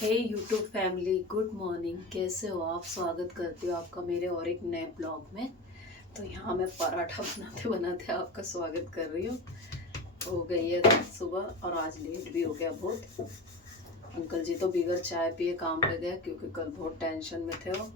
हे YouTube family, good morning. कैसे हो आप? स्वागत करती हूँ आपका मेरे और एक नए ब्लॉग में। तो यहाँ मैं पराठा बनाते बनाते आपका स्वागत कर रही हूँ। हो गई है सुबह और आज लेट भी हो गया बहुत। अंकल जी तो बिगर चाय पिए काम पे गए क्योंकि कल बहुत टेंशन में थे वो।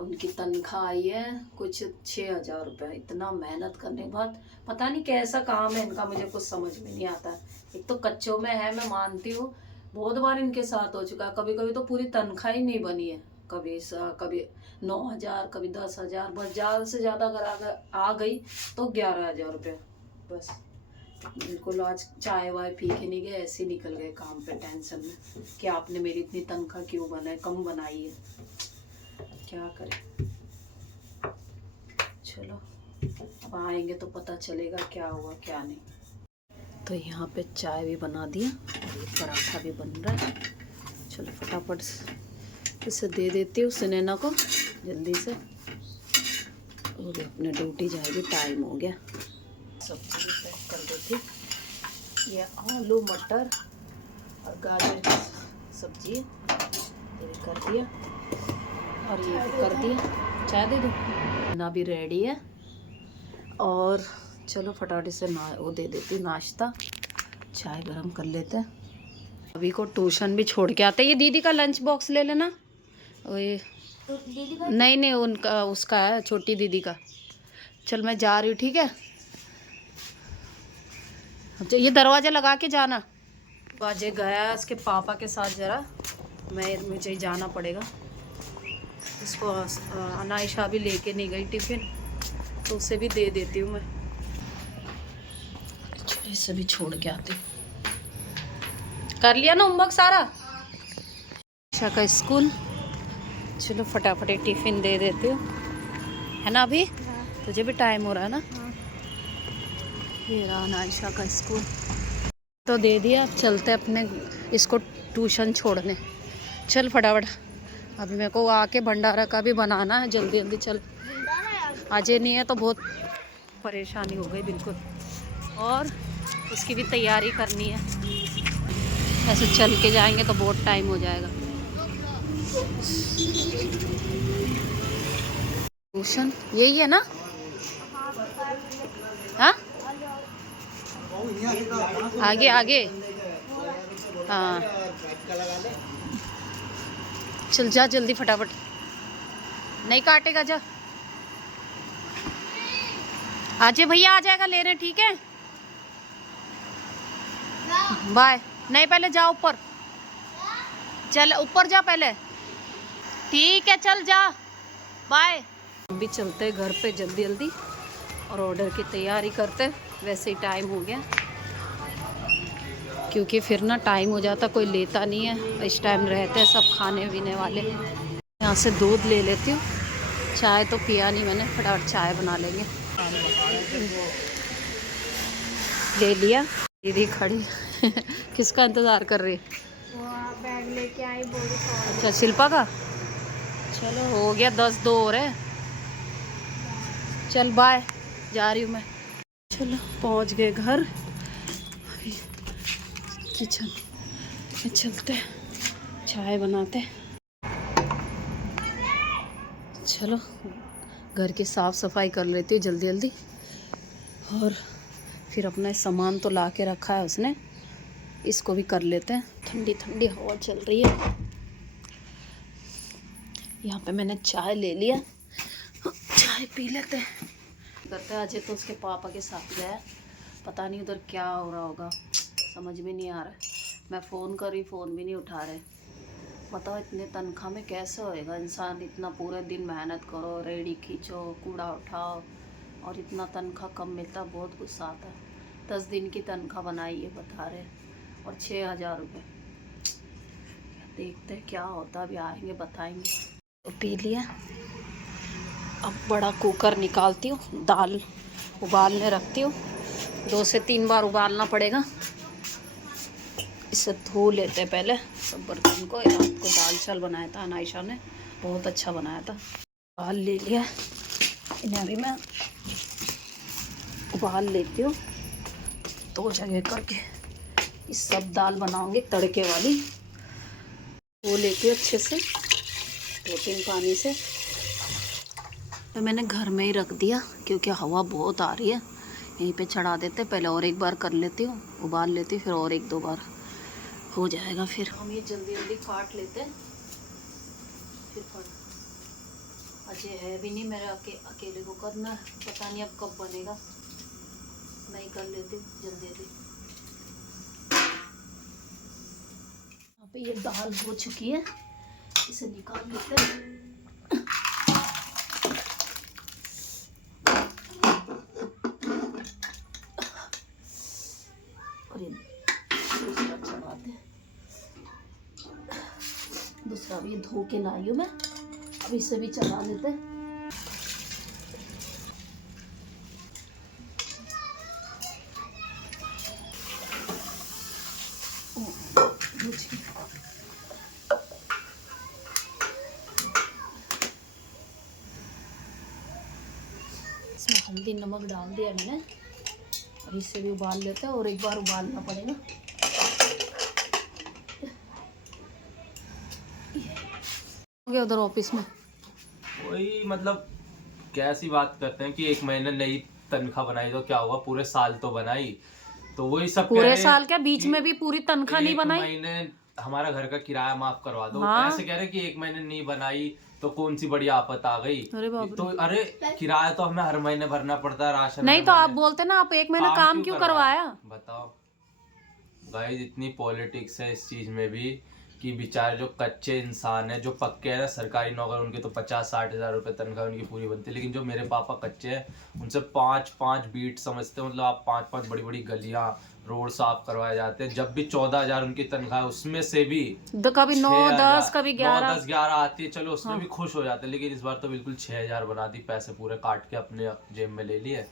उनकी तनख्वाह आई है कुछ 6,000 रुपये। इतना मेहनत करने के बाद पता नहीं कैसा काम है इनका, मुझे कुछ समझ में नहीं आता। एक तो कच्चों में है, मैं मानती हूँ, बहुत बार इनके साथ हो चुका है। कभी कभी तो पूरी तनख्वाह ही नहीं बनी है। कभी 9,000, कभी 10,000, बस ज़्यादा से ज़्यादा अगर आ गई तो 11,000 रुपये। बस बिल्कुल आज चाय वाय पी के नहीं गए, ऐसे ही निकल गए काम पे टेंशन में कि आपने मेरी इतनी तनख्वाह क्यों कम बनाई है। क्या करें, चलो अब आएंगे तो पता चलेगा क्या हुआ क्या नहीं। तो यहाँ पे चाय भी बना दिया और ये पराठा भी बन रहा है। चलो फटाफट इसे दे देती हूँ सुनैना को जल्दी से, और अपने ड्यूटी जाएगी, टाइम हो गया। सब्जी भी पैक कर देती। ये आलू मटर और गाजर की सब्जी ये भी कर दिया और ये भी कर दिया। चाय दे दो ना, भी रेडी है। और चलो फटाफट से वो दे देती हूँ नाश्ता। चाय गरम कर लेते हैं। अभी को ट्यूशन भी छोड़ के आते हैं। ये दीदी का लंच बॉक्स ले लेना। ये तो दीदी का नहीं नहीं उनका उसका है, छोटी दीदी का। चल मैं जा रही हूँ, ठीक है। अच्छा ये दरवाज़ा लगा के जाना। बाजे गया उसके पापा के साथ, ज़रा मुझे ही जाना पड़ेगा। इसको अनायशा भी लेके नहीं गई टिफ़िन, तो उसे भी दे देती हूँ मैं। इसे भी छोड़ के आती। कर लिया ना होमवर्क सारा? आयशा का स्कूल। चलो फटाफट टिफ़िन दे देती हूँ, है ना। अभी तुझे भी टाइम हो रहा है ना। ये रहा आयशा का स्कूल तो दे दिया। अब चलते अपने इसको ट्यूशन छोड़ने। चल फटाफट, अभी मेरे को आके भंडारा का भी बनाना है, जल्दी जल्दी चल। आज नहीं है तो बहुत परेशानी हो गई बिल्कुल, और उसकी भी तैयारी करनी है। ऐसे चल के जाएंगे तो बहुत टाइम हो जाएगा। ट्यूशन यही है ना? हाँ आगे आगे, हाँ चल जा जल्दी फटाफट, नहीं काटेगा जा। अजय भैया आ जाएगा लेने, ठीक है। बाय। नहीं पहले जा ऊपर, चल ऊपर जा पहले, ठीक है चल जा, बाय। हम भी चलते हैं घर पे जल्दी जल्दी और ऑर्डर की तैयारी करते। वैसे ही टाइम हो गया, क्योंकि फिर ना टाइम हो जाता, कोई लेता नहीं है। इस टाइम रहते हैं सब खाने पीने वाले। यहाँ से दूध ले लेती हूँ, चाय तो पिया नहीं मैंने, फटाफट चाय बना लेंगे। ले लिया। दीदी खड़ी किसका इंतज़ार कर रही है? बैग लेके आई, बोली अच्छा शिल्पा का। चलो हो गया 10-2 और है। चल बाय, जा रही हूँ मैं। चलो पहुँच गए घर, किचन में चलते चाय बनाते। चलो घर की साफ़ सफाई कर लेती हूँ जल्दी जल्दी, और फिर अपना सामान तो ला के रखा है उसने, इसको भी कर लेते हैं। ठंडी ठंडी हवा चल रही है। यहाँ पे मैंने चाय ले लिया, चाय पी लेते हैं। करते हैं। अजय तो उसके पापा के साथ गया, पता नहीं उधर क्या हो रहा होगा, समझ में नहीं आ रहा है। मैं फ़ोन करी, फ़ोन भी नहीं उठा रहे। बताओ इतने तनख्वाह में कैसे होएगा इंसान, इतना पूरे दिन मेहनत करो, रेडी खींचो, कूड़ा उठाओ, और इतना तनख्वाह कम मिलता, बहुत गुस्सा आता है। 10 दिन की तनख्वाह बनाई है बता रहे, और 6,000 रुपये। देखते हैं क्या होता, अभी आएंगे बताएंगे। तो पी लिया। अब बड़ा कुकर निकालती हूँ, दाल उबालने रखती हूँ। 2 से 3 बार उबालना पड़ेगा। इसे धो लेते हैं पहले सब बर्तन को। रात को दाल चावल बनाया था अनायशा ने, बहुत अच्छा बनाया था। उबाल ले लिया, इन्हें अभी मैं उबाल लेती हूँ 2 जगह करके। इस सब दाल बनाऊंगी तड़के वाली। वो लेके अच्छे से 2-3 पानी से। तो मैंने घर में ही रख दिया क्योंकि हवा बहुत आ रही है। यहीं पे चढ़ा देते, पहले और एक बार कर लेती हूँ, उबाल लेती हूँ, फिर और 1-2 बार हो जाएगा। फिर हम ये जल्दी जल्दी काट लेते हैं। फिर अजय है भी नहीं, मेरे अकेले को करना, पता नहीं अब कब बनेगा। मैं ही कर लेती हूँ जल्दी जल्दी। यहाँ पे ये दाल हो चुकी है, इसे निकाल लेते हैं। और ये दूसरा चढ़ाते हैं। दूसरा भी धो के लाई हूँ मैं, अब इसे भी चढ़ा लेते हैं। इसमें हल्दी नमक डाल दिया मैंने, अब इसे भी उबाल लेते हैं और एक बार उबालना पड़ेगा। हो गया उधर ऑफिस में वही मतलब कैसी बात करते हैं कि 1 महीने नई तनख्वाह बनाई तो क्या हुआ, पूरे साल तो बनाई। तो वही सब कह पूरे रहे साल क्या बीच में भी पूरी तनख्वाह नहीं बनाई। 1 महीने हमारा घर का किराया माफ करवा दो। हाँ। ऐसे कह रहे हैं कि 1 महीने नहीं बनाई तो कौन सी बड़ी आफत आ गई। अरे बाप रे। तो अरे किराया तो हमें हर महीने भरना पड़ता है, राशन नहीं हर तो आप महीने। बोलते ना, आप 1 महीना काम क्यों करवाया। बताओ गाइस, इतनी पॉलिटिक्स है इस चीज में भी कि बेचारे जो कच्चे इंसान है, जो पक्के हैं ना सरकारी नौकर, उनके तो 50-60 हजार रुपए तनख्वाह उनकी पूरी बनती है। लेकिन जो मेरे पापा कच्चे हैं उनसे 5-5 बीट समझते हैं, मतलब आप 5-5 बड़ी बड़ी गलियां रोड साफ करवाए जाते हैं। जब भी 14,000 उनकी तनख्वाह है, उसमें से भी तो कभी 9-10 कभी 11 9-10-11 आती है, चलो उसमें भी खुश हो जाते हैं। लेकिन इस बार तो बिल्कुल 6,000 बना दी, पैसे पूरे काट के अपने जेब में ले लिए।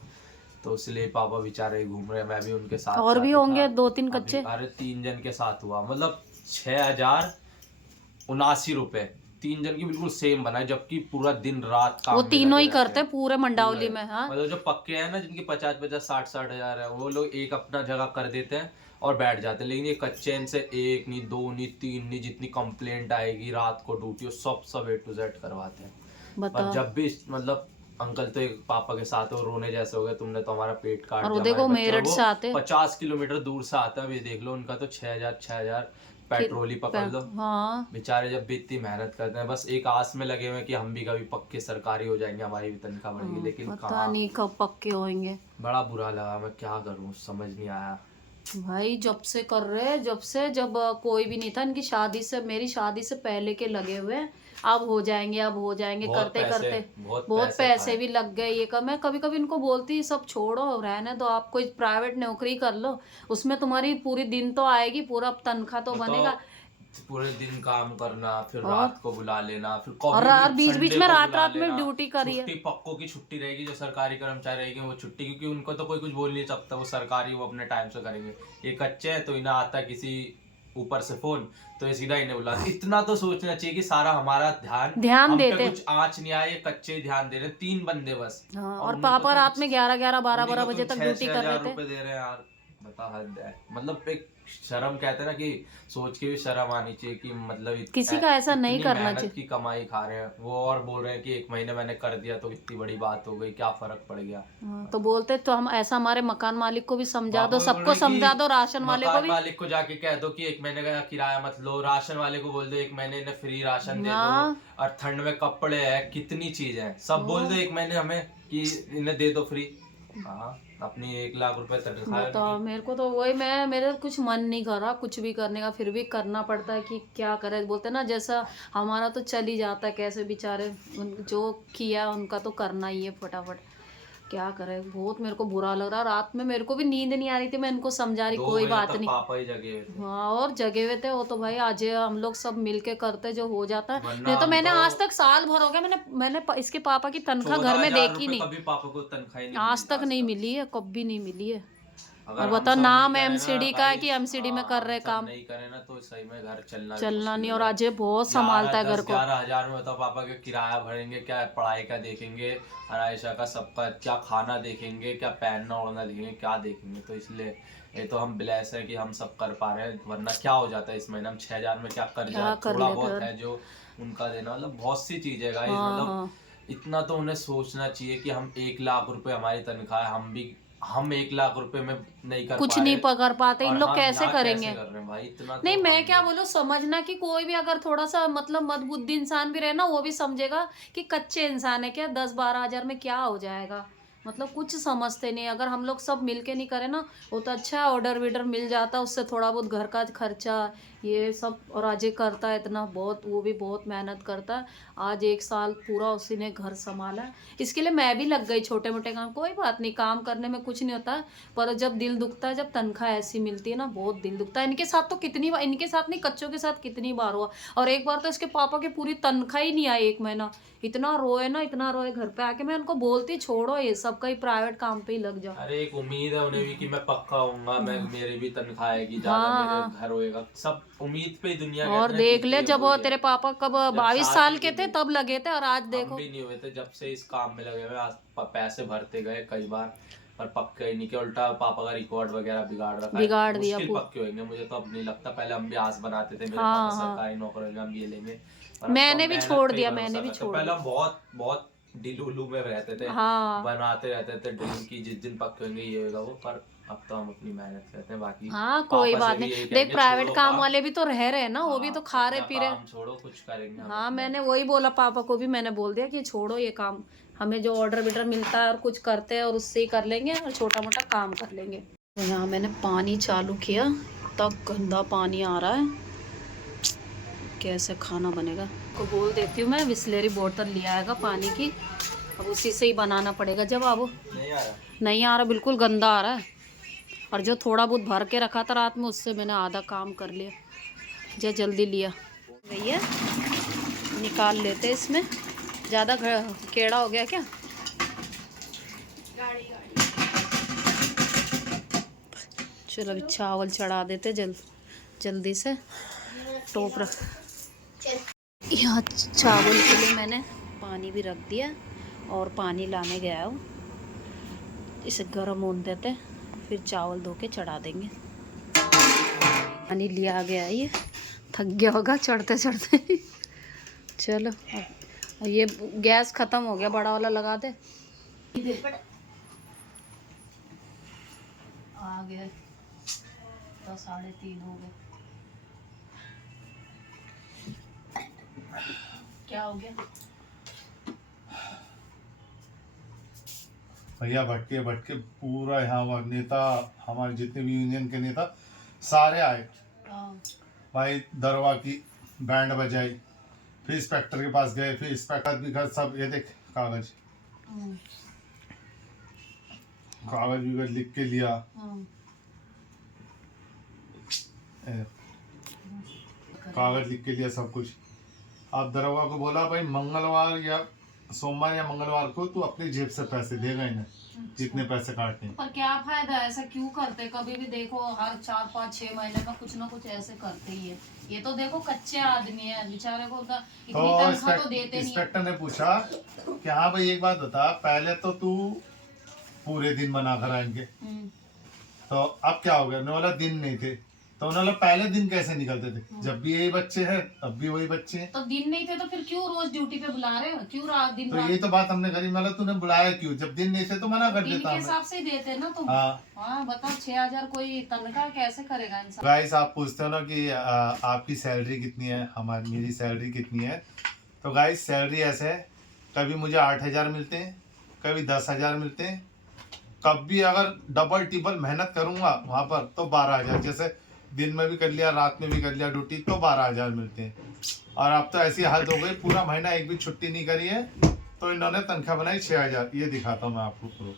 तो इसलिए पापा बेचारे घूम रहे हैं, मैं भी उनके साथ और भी साथ होंगे था। 2-3 कच्चे। अरे 3 जन के साथ हुआ, मतलब 6,079 रुपए 3 जन की बिल्कुल सेम बनाए, जबकि पूरा दिन रात काम वो में तीनों लगे ही रहते करते हैं पूरे मंडावली पूरे। में। हाँ मतलब जो पक्के हैं ना, जिनकी 50-50 60-60 हजार है, वो लोग एक अपना जगह कर देते हैं और बैठ जाते हैं। लेकिन ये कच्चे इनसे 1 नहीं 2 नहीं 3 नहीं, जितनी कंप्लेंट आएगी रात को ड्यूटी, वो सब A to Z करवाते हैं। पर जब भी मतलब अंकल तो एक पापा के साथ है, रोने जैसे हो गए, तुमने तो हमारा पेट काट और दिया। वो देखो हमारे बच्चे, मेरठ वो से आते 50 किलोमीटर दूर से आता है। ये देख लो, उनका तो 6,000 पेट्रोल ही पकड़ लो। हाँ बेचारे जब भी इतनी मेहनत करते हैं, बस एक आस में लगे हुए हैं कि हम भी कभी पक्के सरकारी हो जाएंगे, हमारी भी तनख्वाह बढ़ेगी। लेकिन पता कहाँ, नहीं कब पक्के होंगे। बड़ा बुरा लगा। मैं क्या करूँ, समझ नहीं आया भाई जब से कर रहे हैं, जब कोई भी नहीं था, इनकी शादी से, मेरी शादी से पहले के लगे हुए हैं। अब हो जाएंगे, अब हो जाएंगे, करते करते बहुत पैसे भी लग गए। ये कब, मैं कभी कभी इनको बोलती सब छोड़ो, रहने दो, आप कोई प्राइवेट नौकरी कर लो, उसमें तुम्हारी पूरी दिन तो आएगी, पूरा तनख्वाह तो बनेगा। पूरे दिन काम करना, फिर और? रात को बुला लेना, फिर और बीच बीच में रात में ड्यूटी करी है। छुट्टी पक्कों की छुट्टी रहेगी, जो सरकारी कर्मचारी रहेगी वो छुट्टी, क्योंकि उनको तो कोई कुछ बोल नहीं सकता, वो सरकारी, वो अपने टाइम से करेंगे। ये कच्चे हैं तो इन्हें आता किसी ऊपर से फोन, तो ये सीधा इन्हें बुला। इतना तो सोचना चाहिए कि सारा हमारा ध्यान हम पे कुछ आँच नहीं आए, ये कच्चे ही ध्यान दे रहे, 3 बंदे बस। हाँ, और पापा रात में 11-11 12-12 बजे तक ड्यूटी कर रहे थे। दे रहे हैं यार, बता हद है। मतलब एक शर्म कहते हैं ना, कि सोच के भी शर्म आनी चाहिए कि मतलब किसी का ऐसा नहीं करना चाहिए की कमाई खा रहे हैं वो, और बोल रहे हैं कि 1 महीने मैंने कर दिया तो इतनी बड़ी बात हो गई, क्या फर्क पड़ गया। तो बोलते तो हम ऐसा, हमारे मकान मालिक को भी समझा दो, सबको समझा दो, राशन वाले को भी। मालिक को जाके कह दो कि 1 महीने का किराया मत लो, राशन वाले को बोल दो 1 महीने इन्हें फ्री राशन दे दो, और ठंड में कपड़े है, कितनी चीज है, सब बोल दो 1 महीने हमें कि इन्हें दे दो फ्री। हाँ, अपनी 1 लाख रुपए तनख्वाह। तो मेरे को तो वही, मेरे कुछ मन नहीं कर रहा कुछ भी करने का, फिर भी करना पड़ता है कि क्या करे। बोलते ना, जैसा हमारा तो चल ही जाता है, कैसे बेचारे जो किया उनका तो करना ही है फटाफट। क्या करे, बहुत मेरे को बुरा लग रहा। रात में मेरे को भी नींद नहीं आ रही थी, मैं इनको समझा रही कोई बात नहीं। पापा ही जगे हुए थे। हाँ, और जगे हुए थे वो तो भाई, आज हम लोग सब मिलके करते जो हो जाता है। नहीं तो मैंने आज तक साल भर हो गया, मैंने इसके पापा की तनख्वाह घर में देखी नहीं, कभी पापा को तनख्वाह नहीं आज तक नहीं मिली है, कभी नहीं मिली है। अगर और बता, नाम एमसीडी का है कि एमसीडी में कर रहे काम, नहीं करे ना तो सही में घर चलना नहीं। और अजय बहुत संभालता है घर को। 11,000 में तो पापा के किराया भरेंगे, क्या पढ़ाई का देखेंगे, आयशा का सबका क्या खाना देखेंगे, क्या पहनना ओढ़ना देखेंगे, क्या देखेंगे। तो इसलिए ये तो हम ब्लेस है कि हम सब कर पा रहे हैं, वरना क्या हो जाता है इस महीने हम 6,000 में क्या कर क्या जाए, कर थोड़ा लेते बहुत और। है जो उनका देना, मतलब बहुत सी चीजें गाइस, हाँ मतलब हाँ। इतना तो उन्हें सोचना चाहिए कि हम 1 लाख रुपए हमारी तनख्वाह है, हम 1 लाख रुपए में नहीं कर कुछ पा नहीं रहे, पकड़ पाते, इन और लोग हम कैसे यहाँ कैसे करेंगे। कर रहे हैं भाई, इतना नहीं, तो मैं हम क्या लोग। बोलूं, समझना कि कोई भी अगर थोड़ा सा मतलब मदबुद्धि इंसान भी रहे ना, वो भी समझेगा कि कच्चे इंसान है, क्या 10-12 हजार में क्या हो जाएगा। मतलब कुछ समझते नहीं। अगर हम लोग सब मिलके नहीं करें ना, वो तो अच्छा है, ऑर्डर विडर मिल जाता, उससे थोड़ा बहुत घर का खर्चा ये सब। और अजय करता है इतना बहुत, वो भी बहुत मेहनत करता है। आज 1 साल पूरा उसी ने घर संभाला है। इसके लिए मैं भी लग गई छोटे मोटे काम। कोई बात नहीं, काम करने में कुछ नहीं होता, पर जब दिल दुखता है, जब तनख्वाह ऐसी मिलती है ना, बहुत दिल दुखता है। इनके साथ तो कितनी बार, इनके साथ नहीं, कच्चों के साथ कितनी बार हुआ। और एक बार तो इसके पापा की पूरी तनख्वाह ही नहीं आई 1 महीना। इतना रोए ना, इतना रोए, घर पे आके मैं उनको बोलती छोड़ो ये सब, कहीं प्राइवेट काम पे ही लग जाओ। अरे एक उम्मीद है उन्हें भी कि मैं पक्का होऊंगा, मैं मेरे भी तनख्वाह आएगी, ज्यादा हाँ मेरे हाँ। घर होएगा, सब उम्मीद पे ही दुनिया और कहते हैं देख जीती ले, है, जब वो वही है। तेरे पापा कब जब 22 साल शादी के भी थे नहीं, तब लगे थे, और आज हम देखो। भी नहीं हुए थे जब से इस काम में लगे हुए, आज पैसे भरते गए कई बार, पर पक्के ही नहीं, के उल्टा पापा का रिकॉर्ड वगैरह बिगाड़ रखा है, बिगाड़ दिया मुश्किल पक्के होंगे, मुझे तो अब नहीं लगता। पहले हम भी आस बनाते थे, मेरे पापा हाँ हाँ। सरकारी नौकर होंगे, हम ये लेंगे, पर अब तो हम मैंने भी मेहनत छोड़ पे ही दिया, भरोसा मैंने भी करते। छोड़ पहले दिया। हम बहुत बहुत डिलुलू में रहते थे, हाँ बनाते रहते थे ड्रीम की, जिस दिन पक्के होंगे ये होगा वो, पर अब तो हम अपनी मेहनत करते हैं। बाकी हाँ, कोई पापा से बात भी नहीं। यही देख, कहेंगे, प्राइवेट छोड़ो काम काम। वाले भी तो रह रहे हैं ना, वो भी तो हाँ, खा रहे अपना पी रहे। काम छोड़ो, कुछ करेंगे हम हाँ, अपना। मैंने वही बोला पापा को भी, मैंने बोल दिया कि छोड़ो ये काम, हमें जो ऑर्डर विडर मिलता है और कुछ करते हैं और उससे ही कर लेंगे, और छोटा मोटा काम कर लेंगे। तो यहाँ मैंने पानी चालू किया, तब गंदा पानी आ रहा है, कैसे खाना बनेगा। को बोल देती हूँ मैं, बिस्लेरी बोतल लिया आएगा पानी की, अब उसी से ही बनाना पड़ेगा। जब अब नहीं आ रहा। नहीं आ रहा, बिल्कुल गंदा आ रहा है। और जो थोड़ा बहुत भर के रखा था रात में, उससे मैंने आधा काम कर लिया, जो जल्दी लिया। भैया निकाल लेते इसमें, ज़्यादा केड़ा हो गया क्या। चलो अभी चावल चढ़ा देते जल्दी से, टोप रख। यहाँ चावल के लिए मैंने पानी भी रख दिया, और पानी लाने गया हूँ, इसे गर्म होने देते, फिर चावल धो के चढ़ा देंगे। पानी लिया गया, ये थक गया होगा चढ़ते चढ़ते। चलो अब ये गैस ख़त्म हो गया, बड़ा वाला लगा दे। आ गए तो 3:30 हो गए। क्या हो गया भैया? भटके भटके पूरा यहाँ हुआ, नेता हमारे जितने भी यूनियन के नेता सारे आए भाई, दरवा की बैंड बजाई, फिर इंस्पेक्टर के पास गए, फिर इंस्पेक्टर भी घर, सब ये देख कागज कागज भी लिख के लिया। कागज लिख के लिया सब कुछ। आप दरोगा को बोला भाई मंगलवार या सोमवार या मंगलवार को तू अपनी जेब से पैसे देगा इन्हें, जितने पैसे काटने। पर क्या फायदा, ऐसा क्यों करते? कभी भी देखो हर 4-5-6 महीने में कुछ ना कुछ ऐसे करते ही है। ये तो देखो कच्चे आदमी है बेचारे को, इतनी तनख्वाह तो देते नहीं है। इंस्पेक्टर ने पूछा कि हाँ भाई एक बात बता, पहले तो तू पूरे दिन बना कर आएंगे, तो अब क्या हो गया? उन्होंने बोला दिन नहीं थे, तो उन्होंने पहले दिन कैसे निकलते थे? जब भी यही बच्चे हैं तब भी वही बच्चे हैं। तो दिन नहीं थे तो फिर क्यों रोज ड्यूटी पे बुला रहे हो? क्यों रात दिन तो रात? ये तो बात हमने करी, मतलब तूने बुलाया क्यों? जब दिन नहीं थे तो मना कर दिन देता के हमें। हिसाब से ही देते ना तुम। हाँ हाँ बताओ, 6,000 कोई तनख्वाह कैसे करेगा इंसान? गाइस, आप पूछते हो ना कि आपकी सैलरी कितनी है, हमारी मेरी सैलरी कितनी है। तो गाइस सैलरी ऐसे है, कभी मुझे 8,000 मिलते हैं, कभी 10,000 मिलते हैं, कभी अगर डबल टिबल मेहनत करूंगा वहां पर तो 12,000, जैसे दिन में भी कर लिया रात में भी कर लिया ड्यूटी तो 12,000 मिलते हैं। और अब तो ऐसी हालत हो गई, पूरा महीना एक भी छुट्टी नहीं करी है, तो इन्होंने तनख्वाह बनाई 6,000। ये दिखाता हूँ मैं आपको प्रूफ।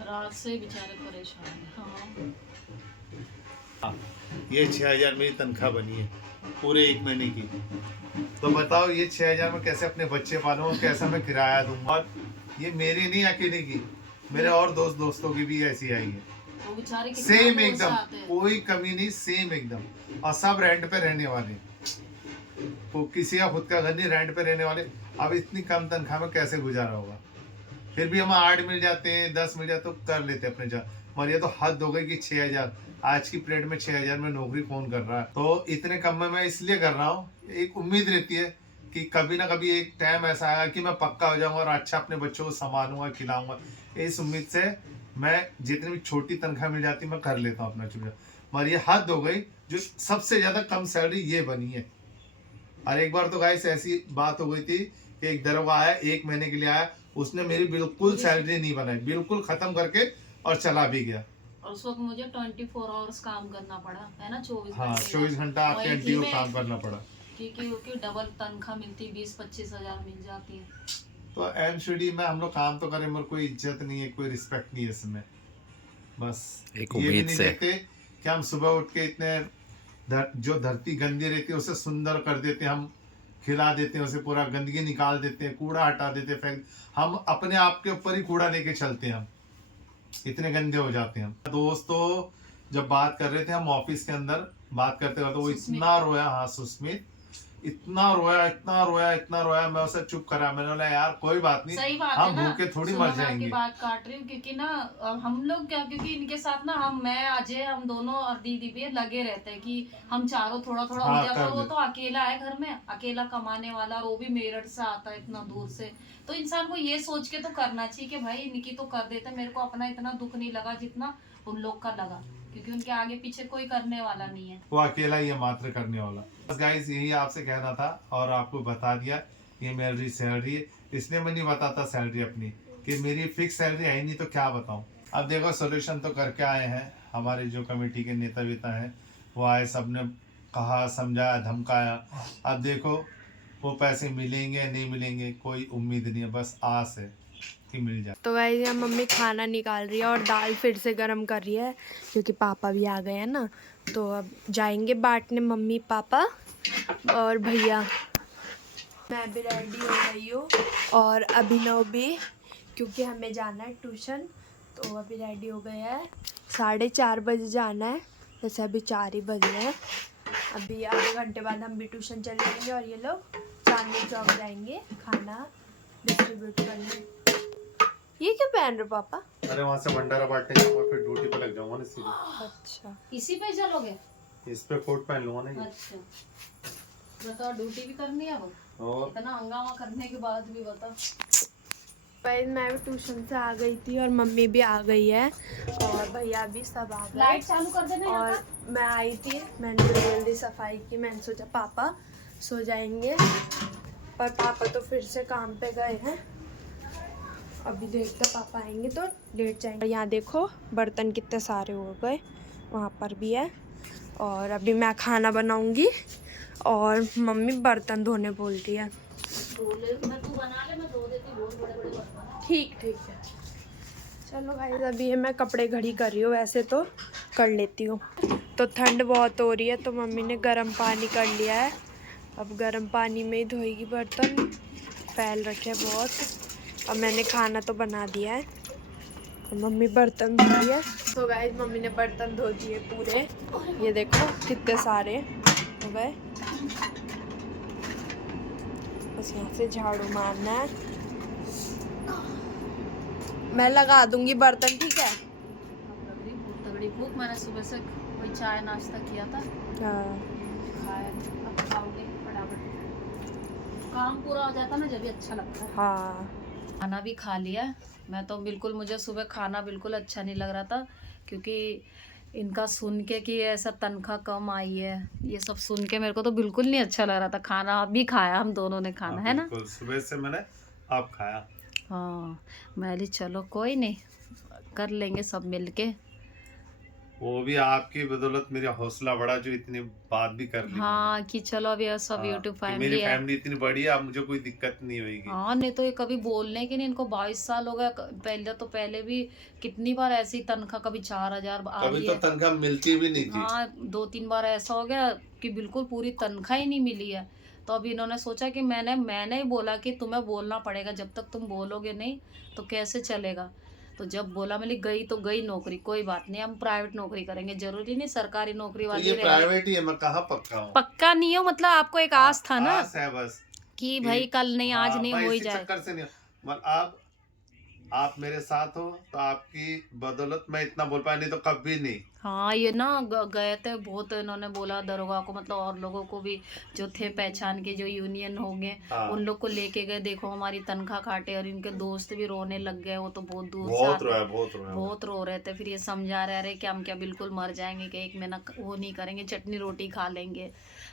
रात से बेचारे परेशान हैं। हाँ। ये 6,000 मेरी तनख्वाह बनी है पूरे 1 महीने की। तो बताओ ये 6,000 में कैसे अपने बच्चे पालूं, कैसे मैं किराया दूंगा? और ये मेरी नहीं अकेले की, मेरे और दोस्तों की भी ऐसी आई है, वो बेचारे कितना सेम दूर से एकदम, आते हैं। कोई कमी नहीं, सेम एकदम। और सब रेंट पे रहने वाले, तो किसी का खुद का घर नहीं, रेंट पे रहने वाले। अब इतनी कम तनख्वाह में कैसे गुजारा होगा? फिर भी हम 8 मिल जाते हैं, 10 मिल जाते तो कर लेते अपने जा। और ये तो हद हो गई कि 6,000 आज की पीरियड में 6,000 में नौकरी कौन कर रहा है। तो इतने कम में मैं इसलिए कर रहा हूँ, एक उम्मीद रहती है कि कभी ना कभी एक टाइम ऐसा आएगा कि मैं पक्का हो जाऊंगा और अच्छा अपने बच्चों को संभालूंगा, खिलाऊंगा। इस उम्मीद से मैं जितनी भी छोटी तनख्वाह मिल जाती मैं कर लेता हूँ अपना चुनाव, मगर ये हद हो गई जो सबसे ज्यादा कम सैलरी ये बनी है। और एक बार तो गाइस ऐसी बात हो गई थी कि एक दरोगा आया, 1 महीने के लिए आया, उसने मेरी बिल्कुल सैलरी नहीं बनाई, बिल्कुल खत्म करके और चला भी गया। और उस वक्त मुझे 24 आवर्स काम करना पड़ा है ना, 24 हाँ, घंटे 24 घंटा आपके आंटी को काम करना पड़ा, क्योंकि डबल तनख्वाह मिलती, 20-25 हजार मिल जाती है। तो एमसीडी में हम लोग काम तो करें मगर कोई इज्जत नहीं है, कोई रिस्पेक्ट नहीं है इसमें। बस एक ये भी उम्मीद नहीं से देखते कि हम सुबह उठ के इतने जो धरती गंदी रहती है उसे सुंदर कर देते हैं, हम खिला देते हैं उसे, पूरा गंदगी निकाल देते हैं, कूड़ा हटा देते हैं, फेंक, हम अपने आप के ऊपर ही कूड़ा लेके चलते हैं, हम इतने गंदे हो जाते हैं। हम दोस्तों जब बात कर रहे थे हम ऑफिस के अंदर बात करते करते, वो इतना रोया, हाँ सुस्मित इतना रोया, इतना रोया, इतना रोया, मैं उसे चुप करा। मैंने बोला यार कोई बात नहीं, सही बात हम है ना, भूखे थोड़ी सुनो मर मैं जाएंगे। आपकी बात काट रही हूँ क्योंकि ना हम लोग क्या, क्योंकि इनके साथ ना मैं अजय हम दोनों और दीदी भी लगे रहते हैं कि हम चारों थोड़ा थोड़ा हाँ, हो जाता है। कर वो ले। तो अकेला है घर में, अकेला कमाने वाला, और वो भी मेरठ से आता है इतना दूर से। तो इंसान को ये सोच के तो करना चाहिए कि भाई इनकी तो कर देते, मेरे को अपना इतना दुख नहीं लगा जितना उन लोग का लगा, क्योंकि उनके आगे पीछे कोई करने वाला नहीं है, वो अकेला ही है मात्र करने वाला। बस गाइस यही आपसे कहना था और आपको बता दिया ये मेरी सैलरी है, इसलिए मैं नहीं बताता सैलरी अपनी कि मेरी फिक्स सैलरी है ही नहीं, तो क्या बताऊं। अब देखो सोल्यूशन तो करके आए हैं, हमारे जो कमेटी के नेता वेता हैं वो आए, सबने कहा, समझाया, धमकाया। अब देखो वो पैसे मिलेंगे नहीं मिलेंगे कोई उम्मीद नहीं है, बस आस है कि मिल जाए। तो गाइस यहाँ मम्मी खाना निकाल रही है और दाल फिर से गर्म कर रही है क्योंकि पापा भी आ गए हैं ना, तो अब जाएंगे बांटने मम्मी पापा और भैया। मैं भी रेडी हो गई हूँ और अभिनव भी, क्योंकि हमें जाना है ट्यूशन, तो अभी रेडी हो गया है। 4:30 बजे जाना है, जैसे अभी 4 ही बज रहे हैं। अभी आधे घंटे बाद हम भी ट्यूशन चले जाएंगे और ये लोग चांदनी चौक जाएंगे खाना डिस्ट्रीब्यूट करने। ये क्यों पहन रहे हो पापा? अरे वहाँ से भंडारा बांटने जाऊंगा, फिर ड्यूटी पे लग जाऊंगा ना सीधे। अच्छा, इसी पे चलोगे? इस पे कोट पहन लूंगा ना। अच्छा, बताओ ड्यूटी भी करनी है वो, और इतना हंगामा करने के बाद भी बताओ। भाई मैं भी ट्यूशन से आ गई थी और मम्मी भी आ गई है और भैया भी सब आ गए। लाइट चालू कर देना यहाँ और मैं आई थी, मैंने जल्दी सफाई की, मैंने सोचा पापा सो जाएंगे, पर पापा तो फिर से काम पे गए हैं। अभी देखते पापा आएंगे तो लेट जाएंगे। यहाँ देखो बर्तन कितने सारे हो गए, वहाँ पर भी है। और अभी मैं खाना बनाऊंगी और मम्मी बर्तन धोने बोल रही है। तू बना ले, मैं धो देती हूँ, बहुत बड़े बड़े बर्तन। ठीक है, चलो भाई अभी मैं कपड़े घड़ी कर रही हूँ, वैसे तो कर लेती हूँ। तो ठंड बहुत हो रही है तो मम्मी ने गर्म पानी कर लिया है, अब गर्म पानी में ही धोएगी बर्तन, फैल रखे बहुत। और मैंने खाना तो बना दिया है और मम्मी बर्तन धो रही है। तो गाइस मम्मी ने बर्तन धो दिए पूरे, ये देखो कितने सारे हो गए। बस यहाँ से झाड़ू मारना है, मैं लगा दूंगी बर्तन, ठीक है? बहुत तगड़ी भूख, मैंने सुबह से कोई चाय नाश्ता किया था, हाँ। खाया, अब खाओगे फटाफट, काम पूरा हो जाता ना जब भी अच्छा लगता है। हाँ, खाना भी खा लिया। मैं तो बिल्कुल, मुझे सुबह खाना बिल्कुल अच्छा नहीं लग रहा था, क्योंकि इनका सुन के कि ऐसा तनख्वाह कम आई है, ये सब सुन के मेरे को तो बिल्कुल नहीं अच्छा लग रहा था। खाना अभी खाया, हम दोनों ने खाना, है ना? बिल्कुल, सुबह से मैंने आप खाया। हाँ, मैं बोली चलो कोई नहीं, कर लेंगे सब मिलके। वो भी आपकी बदौलत मेरा हौसला बढ़ा जो इतनी बात भी कर ली। हाँ, कि चलो अब ये सब हाँ, यूट्यूब कि फैमिली मेरी है। फैमिली इतनी बड़ी है, अब मुझे कोई दिक्कत नहीं होगी। हाँ, नहीं तो ये कभी बोलने की नहीं, इनको 22 साल हो गए। पहले भी कितनी बार ऐसी तनख्वाह, कभी 4,000 आ कभी रही तो है। तनख्वाह मिलती भी नहीं थी। हाँ, 2-3 बार ऐसा हो गया कि बिल्कुल पूरी तनख्वाह ही नहीं मिली है। तो अभी इन्होंने सोचा कि मैंने ही बोला कि तुम्हें बोलना पड़ेगा, जब तक तुम बोलोगे नहीं तो कैसे चलेगा। तो जब बोला, मैंने गई तो गई नौकरी, कोई बात नहीं, हम प्राइवेट नौकरी करेंगे, जरूरी नहीं सरकारी नौकरी तो वाली ये रहे। प्राइवेट ही है, मैं कहाँ पक्का हूँ। पक्का नहीं हो मतलब आपको एक आस था ना आस है बस कि भाई कल नहीं आज हाँ, नहीं मैं हो ही इसी जाए। चक्कर से नहीं, मतलब आप आप मेरे साथ हो तो आपकी बदौलत मैं इतना बोल पाया, नहीं तो कभी नहीं। हाँ ये ना गए थे बहुत, इन्होंने बोला दरोगा को, मतलब और लोगों को भी जो थे पहचान के, जो यूनियन होंगे हाँ। उन लोग को लेके गए, देखो हमारी तनख्वाह काटे। और इनके दोस्त भी रोने लग गए, वो तो बहुत दूर से बहुत आते रोया, हैं, बहुत रोया। बहुत रो रहे थे। फिर ये समझा रहे, अरे क्या हम क्या बिल्कुल मर जाएंगे कि 1 महीना वो नहीं करेंगे, चटनी रोटी खा लेंगे।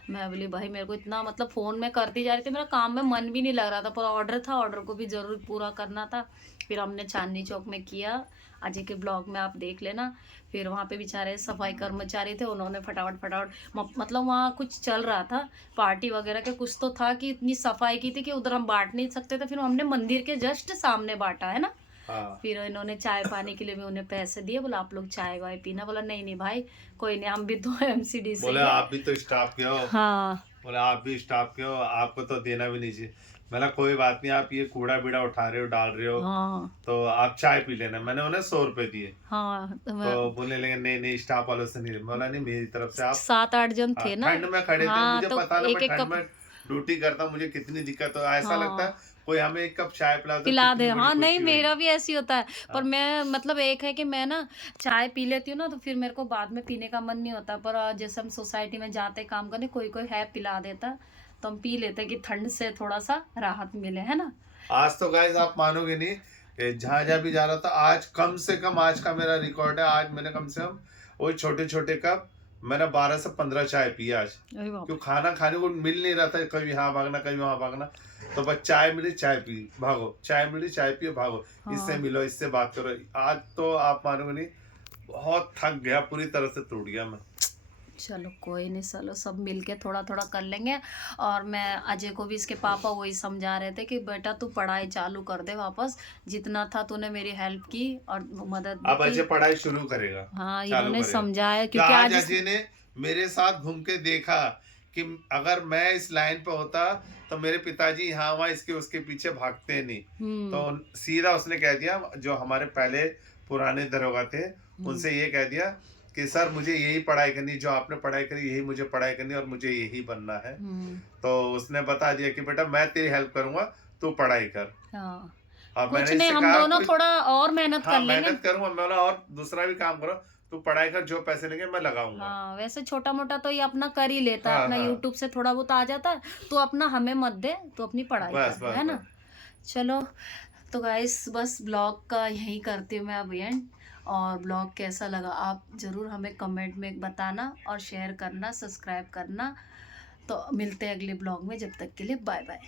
मैं बोली भाई मेरे को इतना, मतलब फ़ोन में करती जा रही थी, मेरा काम में मन भी नहीं लग रहा था, पर ऑर्डर था, ऑर्डर को भी ज़रूर पूरा करना था। फिर हमने चांदनी चौक में किया, अजय के ब्लॉग में आप देख लेना। फिर वहाँ पे बेचारे सफाई कर्मचारी थे, उन्होंने फटाफट फटाफट मतलब वहाँ कुछ चल रहा था पार्टी वगैरह के, कुछ तो था कि इतनी सफाई की थी कि उधर हम बांट नहीं सकते थे। फिर हमने मंदिर के जस्ट सामने बांटा है ना। हाँ। फिर इन्होंने चाय पानी के लिए भी उन्हें पैसे दिए, बोला आप लोग चाय वाय पीना। बोला नहीं नहीं भाई कोई नहीं, हम भी तो एमसीडी से बोले हैं। आप भी तो स्टाफ के हो। हाँ बोले आप भी स्टाफ के हो, आपको तो देना भी नहीं चाहिए। मैंने कोई बात नहीं, आप ये कूड़ा बीड़ा उठा रहे हो, डाल रहे हो, हाँ तो आप चाय पी लेना। मैंने उन्हें 100 रुपए दिए। हाँ तो बोलने लगे नहीं नहीं स्टाफ वालों से नहीं। बोला नहीं, मेरी तरफ से आप। 7-8 जन हाँ, थे ना। ठंड में खड़े थे, हाँ मुझे तो पता ना, एक मैं एक ठंड कप में ड्यूटी करता हूँ, मुझे कितनी दिक्कत हो, ऐसा लगता हाँ है कोई हमें एक कप चाय पिला दो, पिला दे। कितनी बड़ी हाँ नहीं खुशी मेरा होगी। भी ऐसी होता है, पर हाँ। मैं मतलब एक है कि मैं ना चाय पी लेती हूँ ना, तो फिर मेरे को बाद में पीने का मन नहीं होता। पर जैसे हम सोसाइटी में जाते काम करने, कोई कोई है पिला देता, तो हम पी लेते कि ठंड से थोड़ा सा राहत मिले, है ना। आज तो गाइस आप मानोगे नहीं, जहाँ जहाँ भी जा रहा था, आज कम से कम, आज का मेरा रिकॉर्ड है, आज मैंने कम से कम वही छोटे छोटे कप, मैंने 12 से 15 चाय पी आज। अरे बाप क्यों, खाना खाने को मिल नहीं रहा था, कभी यहाँ भागना कभी वहाँ भागना, तो बस चाय मिली चाय पी भागो, चाय मिली चाय पियो भागो, इससे हाँ। मिलो इससे बात करो। आज तो आप मानोगे नहीं, बहुत थक गया, पूरी तरह से टूट गया मैं। चलो कोई नहीं, चलो सब मिलके थोड़ा थोड़ा कर लेंगे। और मैं अजय को भी, इसके पापा वही समझा रहे थे कि बेटा तू पढ़ाई चालू कर दे वापस, जितना था तूने मेरी हेल्प की और मदद अब भी अजय की। पढ़ाई शुरू करेगा, हाँ चालू इन्होंने करेगा। समझाया, तो क्योंकि आज आज अजय ने मेरे साथ घूम के देखा कि अगर मैं इस लाइन पे होता तो मेरे पिताजी यहाँ वहाँ इसके उसके पीछे भागते नहीं। तो सीधा उसने कह दिया, जो हमारे पहले पुराने दरोगा थे उनसे ये कह दिया कि सर मुझे यही पढ़ाई करनी, जो आपने पढ़ाई करी यही मुझे पढ़ाई करनी और मुझे यही बनना है। तो उसने बता दिया कि बेटा मैं तेरी हेल्प करूंगा, तू पढ़ाई कर। हाँ और कुछ मैंने नहीं, इससे हम कहा दोनों कुछ, थोड़ा और मेहनत हाँ कर लेंगे। मेहनत करूंगा मैं, बोला और दूसरा भी काम करो, तू पढ़ाई कर, जो पैसे लेंगे मैं लगाऊंगा। हाँ वैसे छोटा मोटा तो ये अपना कर ही लेता है, हाँ अपना हाँ, यूट्यूब से थोड़ा बहुत आ जाता है, तो अपना हमें मत दे, तो अपनी पढ़ाई बस कर, बस है ना। बस। चलो तो गाइस बस ब्लॉग का यही करती हूँ मैं अब एंड। और ब्लॉग कैसा लगा आप ज़रूर हमें कमेंट में बताना, और शेयर करना, सब्सक्राइब करना। तो मिलते हैं अगले ब्लॉग में, जब तक के लिए बाय बाय।